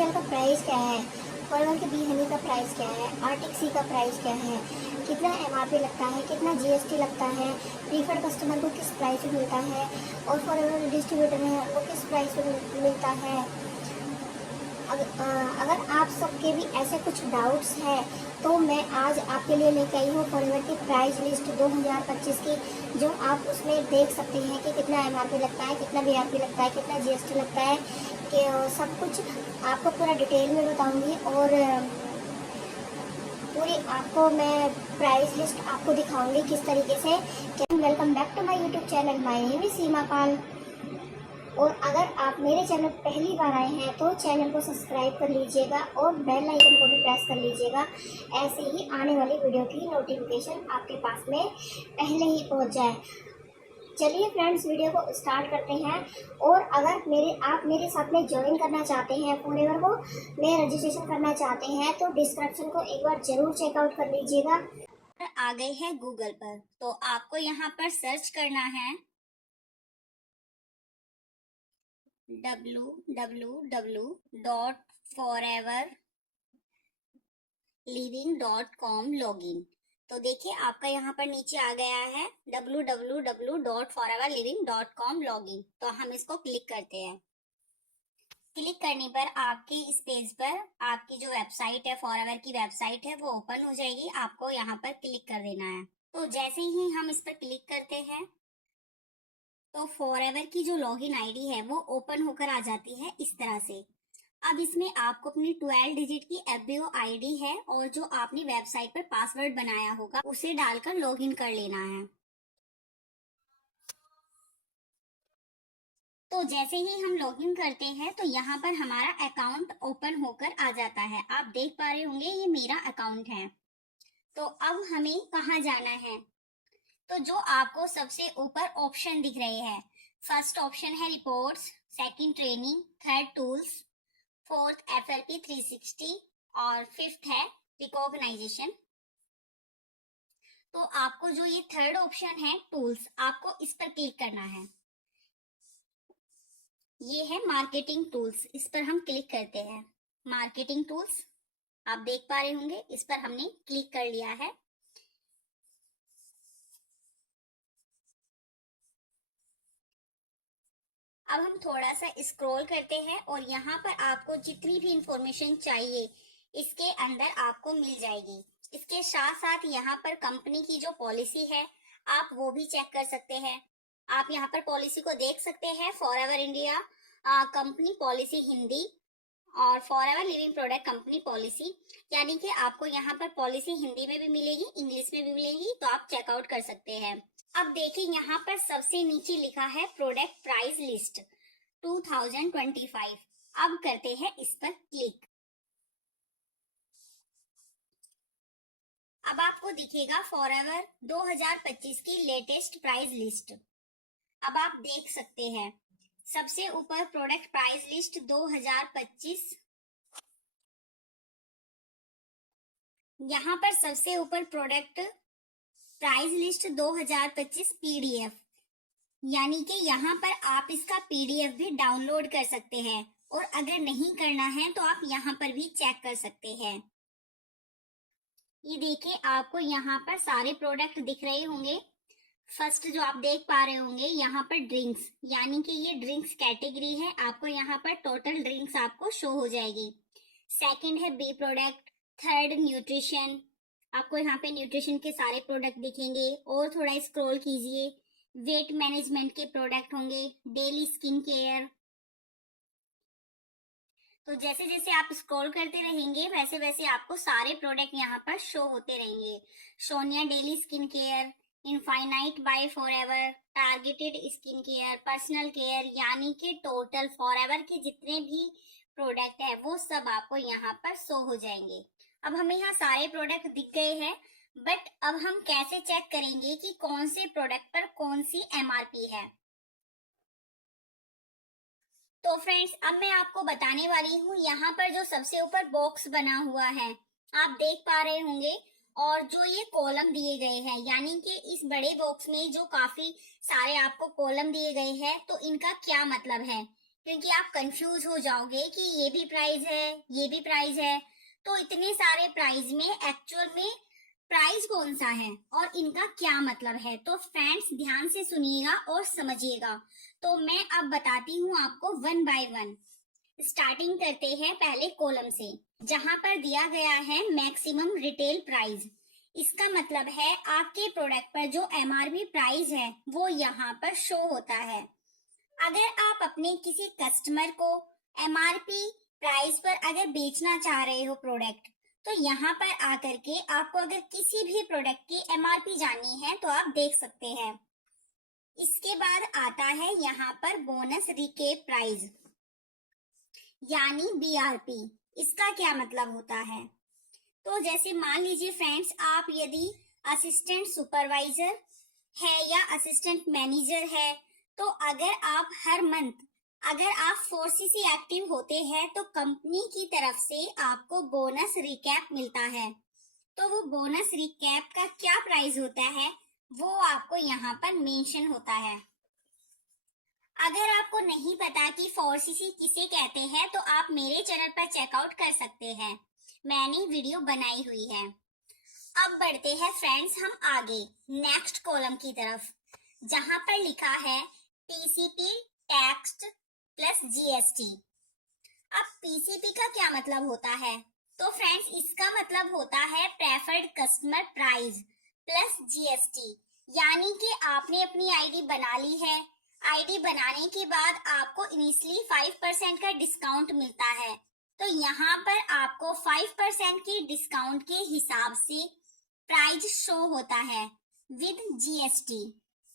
Jail का price क्या है, फॉरएवर के बी हनी का प्राइस क्या है, आर्टिक सी का प्राइस क्या है, कितना एमआरपी लगता है, कितना जीएसटी लगता है, प्रीफर्ड कस्टमर को किस प्राइस पे मिलता है और फॉरएवर डिस्ट्रीब्यूटर है वो किस प्राइस पे मिलता है। अगर आप सबके भी ऐसे कुछ डाउट्स हैं तो मैं आज आपके लिए लेके आई हूँ फॉरएवर की प्राइस लिस्ट 2025 की, जो आप उसमें देख सकते हैं कि कितना एमआरपी लगता है, कितना बीआरपी लगता है, कितना जीएसटी लगता है, कि सब कुछ आपको पूरा डिटेल में बताऊंगी और पूरी आपको मैं प्राइस लिस्ट आपको दिखाऊंगी किस तरीके से। Welcome back to my YouTube channel, my name is Seema Pal. और अगर आप मेरे चैनल पहली बार आए हैं तो चैनल को सब्सक्राइब कर लीजिएगा और बेल आइकन को भी प्रेस कर लीजिएगा, ऐसे ही आने वाली वीडियो की नोटिफिकेशन आपके पास में पहले ही पहुंच जाए। चलिए फ्रेंड्स, वीडियो को स्टार्ट करते हैं। और अगर आप मेरे साथ में ज्वाइन करना चाहते हैं, फॉरएवर को में रजिस्ट्रेशन करना चाहते हैं तो डिस्क्रिप्शन को एक बार जरूर चेकआउट कर लीजिएगा। आ गए हैं गूगल पर, तो आपको यहाँ पर सर्च करना है www.foreverliving.com लॉगिन। तो देखिए आपका यहाँ पर नीचे आ गया है www.foreverliving.com लॉगिन। तो हम इसको क्लिक करते हैं। क्लिक करने पर आपके इस पेज पर आपकी जो वेबसाइट है, फॉरएवर की वेबसाइट है, वो ओपन हो जाएगी। आपको यहाँ पर क्लिक कर देना है। तो जैसे ही हम इस पर क्लिक करते हैं तो फॉरएवर की जो लॉगिन आईडी है वो ओपन होकर आ जाती है इस तरह से। अब इसमें आपको अपनी 12 डिजिट की एफबीओ आईडी है और जो आपने वेबसाइट पर पासवर्ड बनाया होगा उसे डालकर लॉगिन कर लेना है। तो जैसे ही हम लॉगिन करते हैं तो यहाँ पर हमारा अकाउंट ओपन होकर आ जाता है। आप देख पा रहे होंगे ये मेरा अकाउंट है। तो अब हमें कहाँ जाना है, तो जो आपको सबसे ऊपर ऑप्शन दिख रहे हैं, फर्स्ट ऑप्शन है reports, second training, third tools, fourth FLP 360 और फिफ्थ है रिकॉग्नाइजेशन। तो आपको जो ये थर्ड ऑप्शन है टूल्स, आपको इस पर क्लिक करना है। ये है मार्केटिंग टूल्स, इस पर हम क्लिक करते हैं। मार्केटिंग टूल्स आप देख पा रहे होंगे, इस पर हमने क्लिक कर लिया है। अब हम थोड़ा सा स्क्रॉल करते हैं और यहाँ पर आपको जितनी भी इंफॉर्मेशन चाहिए इसके अंदर आपको मिल जाएगी। इसके साथ साथ यहाँ पर कंपनी की जो पॉलिसी है आप वो भी चेक कर सकते हैं। आप यहाँ पर पॉलिसी को देख सकते हैं, Forever India company policy Hindi और Forever Living product company policy, यानी कि आपको यहाँ पर पॉलिसी हिंदी में भी मिलेगी, इंग्लिश में भी मिलेगी, तो आप चेकआउट कर सकते हैं। अब देखिए यहाँ पर सबसे नीचे लिखा है प्रोडक्ट प्राइस लिस्ट 2025। अब करते हैं इस पर क्लिक। अब आपको दिखेगा फॉरएवर 2025 की लेटेस्ट प्राइस लिस्ट। अब आप देख सकते हैं सबसे ऊपर प्रोडक्ट प्राइस लिस्ट 2025, यहाँ पर सबसे ऊपर प्रोडक्ट प्राइस लिस्ट 2025 पीडीएफ, यानी कि यहाँ पर आप इसका पीडीएफ भी डाउनलोड कर सकते हैं और अगर नहीं करना है तो आप यहाँ पर भी चेक कर सकते हैं। ये देखिए आपको यहाँ पर सारे प्रोडक्ट दिख रहे होंगे। फर्स्ट जो आप देख पा रहे होंगे यहाँ पर ड्रिंक्स, यानी कि ये ड्रिंक्स कैटेगरी है, आपको यहाँ पर टोटल ड्रिंक्स आपको शो हो जाएगी। सेकंड है बी प्रोडक्ट, थर्ड न्यूट्रिशन, आपको यहाँ पे न्यूट्रिशन के सारे प्रोडक्ट दिखेंगे। और थोड़ा स्क्रॉल कीजिए, वेट मैनेजमेंट के प्रोडक्ट होंगे, डेली स्किन केयर। तो जैसे जैसे आप स्क्रॉल करते रहेंगे वैसे वैसे आपको सारे प्रोडक्ट यहाँ पर शो होते रहेंगे। Sonia daily skin care, infinite by forever, targeted skin care, personal care, यानी कि टोटल फॉरएवर के जितने भी प्रोडक्ट है वो सब आपको यहाँ पर शो हो जाएंगे। अब हमें यहाँ सारे प्रोडक्ट दिख गए हैं, बट अब हम कैसे चेक करेंगे कि कौन से प्रोडक्ट पर कौन सी एमआरपी है। तो फ्रेंड्स अब मैं आपको बताने वाली हूँ, यहाँ पर जो सबसे ऊपर बॉक्स बना हुआ है आप देख पा रहे होंगे, और जो ये कॉलम दिए गए हैं, यानी कि इस बड़े बॉक्स में जो काफी सारे आपको कॉलम दिए गए हैं, तो इनका क्या मतलब है। क्योंकि आप कंफ्यूज हो जाओगे कि ये भी प्राइस है, ये भी प्राइस है। तो इतने सारे प्राइस में एक्चुअल में प्राइस कौन सा है और इनका क्या मतलब है, तो फ्रेंड्स ध्यान से सुनिएगा और समझिएगा। तो मैं अब बताती हूँ आपको वन बाय वन। स्टार्टिंग करते हैं पहले कॉलम से, जहां पर दिया गया है मैक्सिमम रिटेल प्राइस। इसका मतलब है आपके प्रोडक्ट पर जो एमआरपी प्राइस है वो यहाँ पर शो होता है। अगर आप अपने किसी कस्टमर को एमआरपी प्राइस पर अगर बेचना चाह रहे हो प्रोडक्ट, तो यहाँ पर आकर के आपको अगर किसी भी प्रोडक्ट की एमआरपी जाननी है तो आप देख सकते हैं। इसके बाद आता है यहाँ पर बोनस रिकेप प्राइस यानी बीआरपी। इसका क्या मतलब होता है, तो जैसे मान लीजिए फ्रेंड्स, आप यदि असिस्टेंट सुपरवाइजर है या असिस्टेंट मैनेजर है, तो अगर आप हर मंथ अगर आप 4cc एक्टिव होते हैं तो कंपनी की तरफ से आपको बोनस रिकैप मिलता है। तो वो बोनस रिकैप का क्या प्राइस होता है वो आपको यहाँ पर मेंशन होता है। अगर आपको नहीं पता कि 4cc किसे कहते हैं तो आप मेरे चैनल पर चेकआउट कर सकते हैं, मैंने वीडियो बनाई हुई है। अब बढ़ते हैं फ्रेंड्स हम आगे नेक्स्ट कॉलम की तरफ, जहां पर लिखा है पीसीपी टैक्स प्लस जीएसटी। अब पीसीपी का क्या मतलब होता है, तो फ्रेंड्स इसका मतलब होता है preferred customer price plus GST. यानी कि आपने अपनी आईडी बना ली है, आईडी बनाने के बाद आपको इनिशियली 5% का डिस्काउंट मिलता है। तो यहाँ पर आपको 5% के डिस्काउंट के हिसाब से प्राइस शो होता है विद जीएसटी।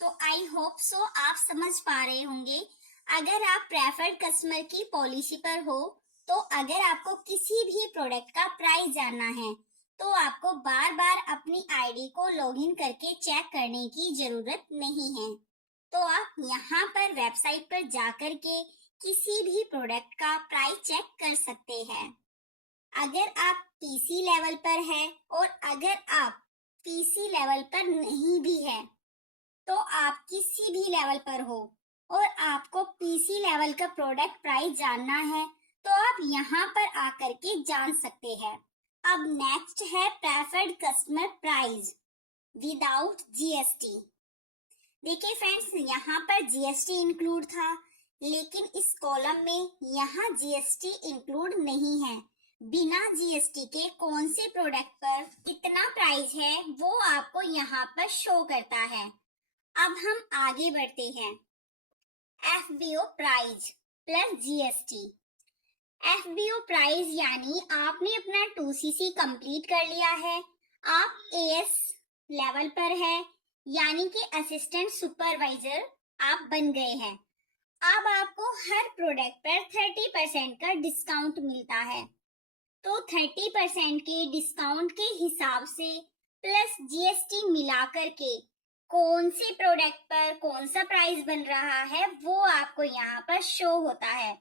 तो आई होप सो आप समझ पा रहे होंगे। अगर आप प्रेफर्ड कस्टमर की पॉलिसी पर हो तो अगर आपको किसी भी प्रोडक्ट का प्राइस जानना है तो आपको बार बार अपनी आईडी को लॉगिन करके चेक करने की जरूरत नहीं है। तो आप यहाँ पर वेबसाइट पर जाकर के किसी भी प्रोडक्ट का प्राइस चेक कर सकते हैं। अगर आप पीसी लेवल पर हैं और अगर आप पीसी लेवल पर नहीं भी है, तो आप किसी भी लेवल पर हो और आपको पीसी लेवल का प्रोडक्ट प्राइस जानना है तो आप यहाँ पर आकर के जान सकते हैं। अब नेक्स्ट है preferred customer price without GST. देखिए फ्रेंड्स, यहाँ पर जीएसटी इंक्लूड था, लेकिन इस कॉलम में यहाँ जीएसटी इंक्लूड नहीं है। बिना जीएसटी के कौन से प्रोडक्ट पर कितना प्राइस है वो आपको यहाँ पर शो करता है। अब हम आगे बढ़ते हैं। FBO price plus GST. FBO price यानी आपने अपना 2cc कंप्लीट कर लिया है, आप एएस लेवल पर है यानी कि असिस्टेंट सुपरवाइजर आप बन गए हैं। अब आपको हर प्रोडक्ट पर 30% का डिस्काउंट मिलता है। तो 30% के डिस्काउंट के हिसाब से प्लस जीएसटी मिलाकर के कौन से प्रोडक्ट पर कौन सा प्राइस बन रहा है वो आपको यहाँ पर शो होता है।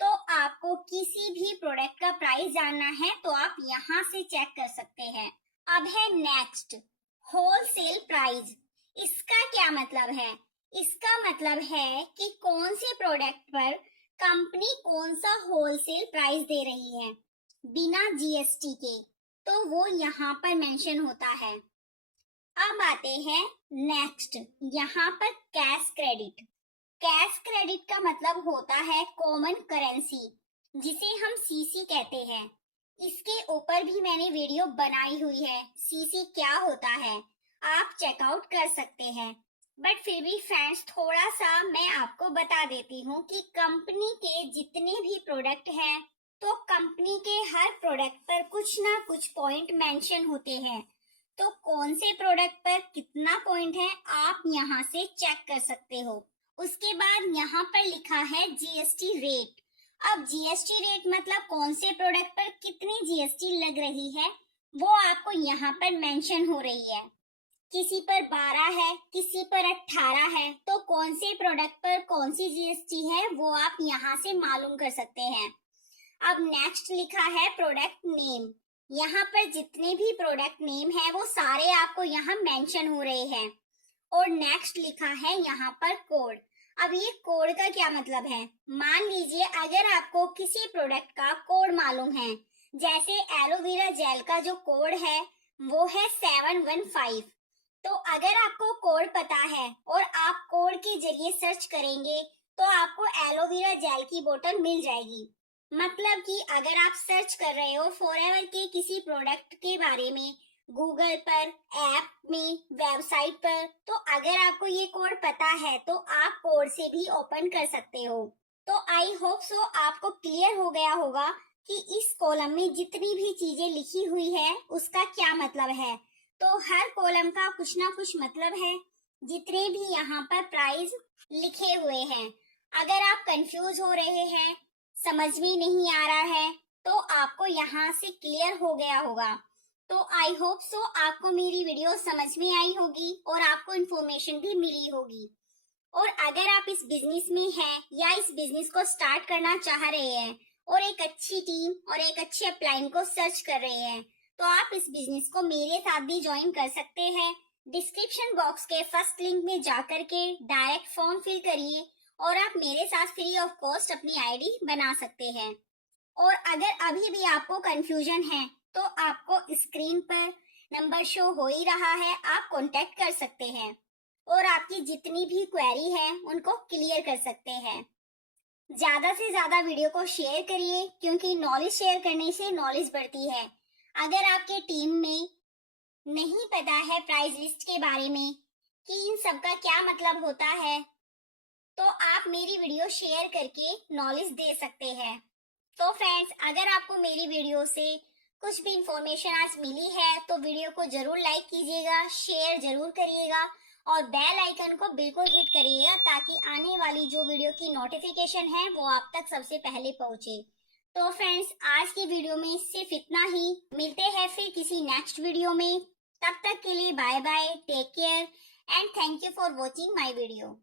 तो आपको किसी भी प्रोडक्ट का प्राइस जानना है तो आप यहाँ से चेक कर सकते हैं। अब है नेक्स्ट होलसेल प्राइस। इसका क्या मतलब है, इसका मतलब है कि कौन से प्रोडक्ट पर कंपनी कौन सा होलसेल प्राइस दे रही है बिना जीएसटी के, तो वो यहाँ पर मेंशन होता है। अब आते हैं नेक्स्ट, यहाँ पर कैश क्रेडिट। कैश क्रेडिट का मतलब होता है कॉमन करेंसी, जिसे हम सीसी कहते हैं। इसके ऊपर भी मैंने वीडियो बनाई हुई है, सीसी क्या होता है आप चेकआउट कर सकते हैं। बट फिर भी फ्रेंड्स थोड़ा सा मैं आपको बता देती हूँ कि कंपनी के जितने भी प्रोडक्ट हैं तो कंपनी के हर प्रोडक्ट पर कुछ ना कुछ पॉइंट मेंशन होते हैं। तो कौन से प्रोडक्ट पर कितना पॉइंट है आप यहाँ से चेक कर सकते हो। उसके बाद यहाँ पर लिखा है जीएसटी रेट। अब जीएसटी रेट मतलब कौन से प्रोडक्ट पर कितनी जीएसटी लग रही है वो आपको यहाँ पर मेंशन हो रही है। किसी पर 12 है, किसी पर 18 है, तो कौन से प्रोडक्ट पर कौन सी जीएसटी है वो आप यहाँ से मालूम कर सकते हैं। अब नेक्स्ट लिखा है प्रोडक्ट नेम। यहाँ पर जितने भी प्रोडक्ट नेम है वो सारे आपको यहाँ मेंशन हो रहे हैं। और नेक्स्ट लिखा है यहाँ पर कोड। अब ये कोड का क्या मतलब है? मान लीजिए अगर आपको किसी प्रोडक्ट का कोड मालूम है, जैसे एलोवेरा जेल का जो कोड है वो है 715। तो अगर आपको कोड पता है और आप कोड के जरिए सर्च करेंगे तो आपको एलोवेरा जेल की बोतल मिल जाएगी। मतलब कि अगर आप सर्च कर रहे हो फॉरएवर के किसी प्रोडक्ट के बारे में गूगल पर, ऐप में, वेबसाइट पर, तो अगर आपको ये कोड पता है तो आप कोड से भी ओपन कर सकते हो। तो आई होप सो आपको क्लियर हो गया होगा कि इस कॉलम में जितनी भी चीजें लिखी हुई है उसका क्या मतलब है। तो हर कॉलम का कुछ ना कुछ मतलब है। जितने भी यहाँ पर प्राइस लिखे हुए हैं, अगर आप कंफ्यूज हो रहे हैं, समझ में नहीं आ रहा है, तो आपको यहाँ से क्लियर हो गया होगा। तो आई होप सो आपको मेरी वीडियो समझ में आई होगी और आपको इन्फॉर्मेशन भी मिली होगी। और अगर आप इस बिजनेस में हैं या इस बिजनेस को स्टार्ट करना चाह रहे हैं और एक अच्छी टीम और एक अच्छे अपलाइन को सर्च कर रहे हैं, तो आप इस बिजनेस को मेरे साथ भी ज्वाइन कर सकते हैं। डिस्क्रिप्शन बॉक्स के फर्स्ट लिंक में जाकर के डायरेक्ट फॉर्म फिल करिए और आप मेरे साथ फ्री ऑफ कॉस्ट अपनी आईडी बना सकते हैं। और अगर अभी भी आपको कंफ्यूजन है तो आपको स्क्रीन पर नंबर शो हो ही रहा है, आप कांटेक्ट कर सकते हैं और आपकी जितनी भी क्वेरी है उनको क्लियर कर सकते हैं। ज्यादा से ज्यादा वीडियो को शेयर करिए क्योंकि नॉलेज शेयर करने से नॉलेज बढ़ती है। अगर आपके टीम में नहीं पता है प्राइस लिस्ट के बारे में कि इन सब का क्या मतलब होता है, तो आप मेरी वीडियो शेयर करके नॉलेज दे सकते हैं। तो फ्रेंड्स, अगर आपको मेरी वीडियो से कुछ भी इंफॉर्मेशन आज मिली है तो वीडियो को जरूर लाइक कीजिएगा, शेयर जरूर करिएगा और बेल आइकन को बिल्कुल हिट करिएगा ताकि आने वाली जो वीडियो की नोटिफिकेशन है वो आप तक सबसे पहले पहुंचे। तो फ्रेंड्स, आज की वीडियो में सिर्फ इतना ही। मिलते हैं फिर किसी नेक्स्ट वीडियो में। तब तक के लिए bye bye, take care and thank you for watching my video.